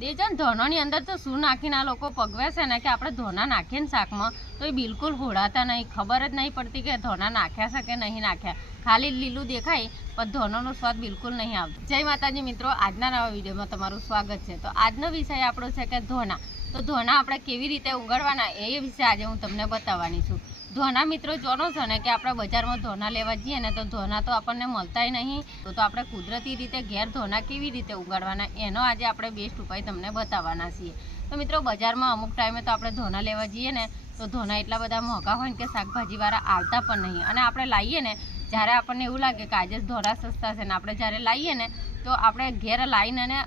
દેજો ને ધોનાની અંદર તો શું નાખીને આ લોકો પગવે છે ને કે આપણે ધોના નાખીએ ને શાકમાં તો એ બિલકુલ હોળાતા નહીં, ખબર જ નહીં પડતી કે ધોના નાખ્યા છે કે નહીં નાખ્યા, ખાલી લીલું દેખાય પણ ધોનાનો સ્વાદ બિલકુલ નહીં આવતો। જય માતાજી મિત્રો, આજના નવા વિડીયોમાં તમારું સ્વાગત છે। તો આજનો વિષય આપણો છે કે ધોના। તો ધોના આપણે કેવી રીતે ઉગાડવાના એ વિશે આજે હું તમને બતાવવાની છું। ધોના મિત્રો જોનો છો ને કે આપણે બજારમાં ધોના લેવા જઈએ ને તો ધોના તો આપણને મળતાય નહીં, તો આપણે કુદરતી રીતે ઘેર ધોના કેવી રીતે ઉગાડવાના એનો આજે આપણે બેસ્ટ ઉપાય તમને બતાવવાના છીએ। તો મિત્રો બજારમાં અમુક ટાઈમે તો આપણે ધોના લેવા જઈએ ને તો ધોના એટલા બધા મોંઘા હોય ને કે શાકભાજીવાળા આવતા પણ નહીં, અને આપણે લાવીએ ને જ્યારે આપણને એવું લાગે કે આજે ધોના સસ્તા છે ને આપણે જ્યારે લાવીએ ને તો આપણે ઘેર લાવીને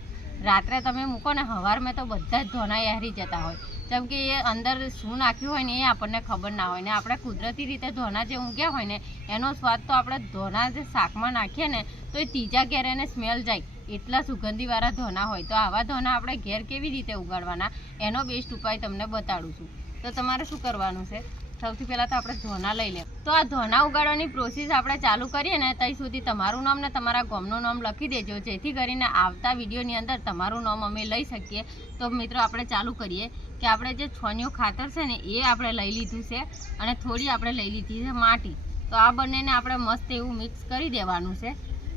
રાત્રે તમે મૂકો ને સવારમાં તો બધા જ ધોના એહરી જતા હોય, જેમ કે એ અંદર શું નાખ્યું હોય ને એ આપણને ખબર ના હોય ને આપણે કુદરતી રીતે ધોના જે ઊંઘ્યા હોય ને એનો સ્વાદ તો આપણે ધોના જે શાકમાં નાખીએ ને તો એ ત્રીજા ઘેર એને સ્મેલ જાય, એટલા સુગંધીવાળા ધોના હોય। તો આવા ધોના આપણે ઘેર કેવી રીતે ઉગાડવાના એનો બેસ્ટ ઉપાય તમને બતાડું છું। તો તમારે શું કરવાનું છે, સૌથી પહેલાં તો આપણે ધોના લઈ લે। તો આ ધોના ઉગાડવાની પ્રોસેસ આપણે ચાલુ કરીએ ને ત્યાં સુધી તમારું નામ ને તમારા ગામનું નામ લખી દેજો, જેથી કરીને આવતા વિડીયોની અંદર તમારું નામ અમે લઈ શકીએ। તો મિત્રો આપણે ચાલુ કરીએ કે આપણે જે છોનિયું ખાતર છે ને એ આપણે લઈ લીધું છે અને થોડી આપણે લઈ લીધી છે માટી। તો આ બંનેને આપણે મસ્ત એવું મિક્સ કરી દેવાનું છે।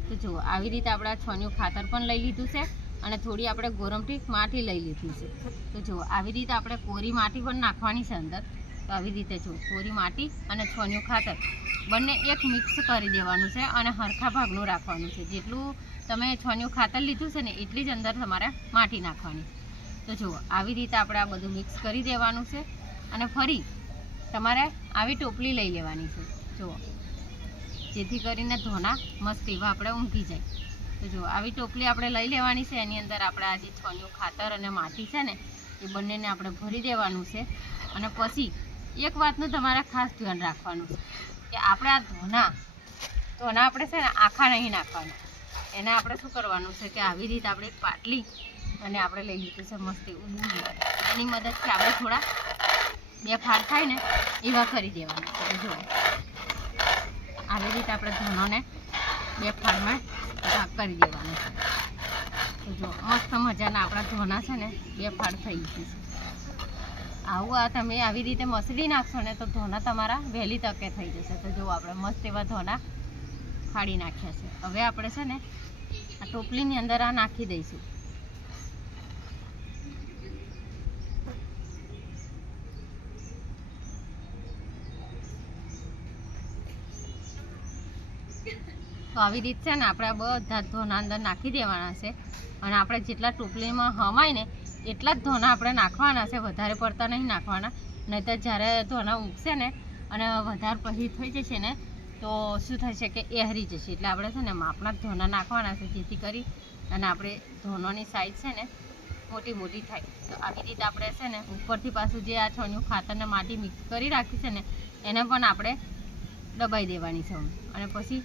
તો જુઓ આવી રીતે આપણે આ છોનિયું ખાતર પણ લઈ લીધું છે અને થોડી આપણે ગોરમટી માટી લઈ લીધી છે। તો જુઓ આવી રીતે આપણે કોરી માટી પણ નાખવાની છે અંદર। તો આવી રીતે જુઓ કોરી માટી અને છોનિયું ખાતર બંને એક મિક્સ કરી દેવાનું છે અને હરખા ભાગનું રાખવાનું છે। જેટલું તમે છોનિયું ખાતર લીધું છે ને એટલી જ અંદર તમારે માટી નાખવાની। તો જુઓ આવી રીતે આપણે આ બધું મિક્સ કરી દેવાનું છે અને ફરી તમારે આવી ટોપલી લઈ લેવાની છે જુઓ, જેથી કરીને ધોના મસ્ત એવા આપણે ઊંઘી જાય। તો જુઓ આવી ટોપલી આપણે લઈ લેવાની છે, એની અંદર આપણે આ જે છોનિયું ખાતર અને માટી છે ને એ બંનેને આપણે ભરી દેવાનું છે। અને પછી એક વાતનું તમારે ખાસ ધ્યાન રાખવાનું છે કે આપણે આ ધોના આપણે છે ને આખા નહીં નાખવાના, એને આપણે શું કરવાનું છે કે આવી રીતે આપણે એક પાટલી અને આપણે લઈ લીધું છે મસ્ત એવું દૂધ, એની મદદથી આપણે થોડા બે ફાળ થાય ને એવા કરી દેવાના છે। જુઓ આવી રીતે આપણે ધોનાને બે ફાળમાં ભાગ કરી દેવાનો છે। તો જો મસ્ત મજાના આપણા ધોના છે ને બે ફાળ થઈ ગઈ છે। આવું આ તમે આવી રીતે મસળી નાખશો ને તો ધોના તમારા વહેલી તકે થઈ જશે। તો જો આપણે મસ્ત એવા ધોના ફાડી નાખ્યા છે। હવે આપણે છે ને આ ટોપલીની અંદર આ નાખી દઈશું। તો આવી રીત છે ને આપણે બધા ધોના અંદર નાખી દેવાના છે અને આપણે જેટલા ટોપલીમાં હમાય ને એટલા જ ધોના આપણે નાખવાના છે, વધારે પડતા નહીં નાખવાના, નહીં તો જ્યારે ધોના ઉગશે ને અને વધારે પછી થઈ જશે ને તો શું થશે કે એહરી જશે। એટલે આપણે છે ને માપના જ ધોના નાખવાના છે, જેથી કરી અને આપણે ધોનાની સાઈઝ છે ને મોટી મોટી થાય। તો આવી રીતે આપણે છે ને ઉપરથી પાછું જે આ છોનિયું ખાતર ને માટી મિક્સ કરી રાખી છે ને એને પણ આપણે દબાઈ દેવાની છે અને પછી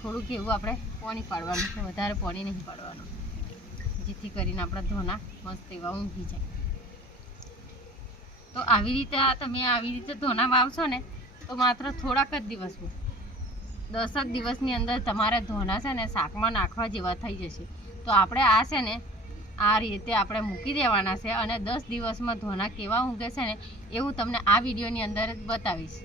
થોડુંક એવું આપણે પાણી પાડવાનું છે, વધારે પાણી નહીં પાડવાનું, જેથી કરીને આપણા ધોના મસ્ત એવા ઊંઘી જાય। તો આવી રીતે તમે આવી રીતે ધોના વાવશો ને તો માત્ર થોડાક જ દિવસમાં 10 જ દિવસની અંદર તમારે ધોના છે ને શાકમાં નાખવા જેવા થઈ જશે। તો આપણે આ છે ને આ રીતે આપણે મૂકી દેવાના છે અને 10 દિવસમાં ધોના કેવા ઊંઘે છે ને એવું તમને આ વિડીયોની અંદર જ બતાવીશ।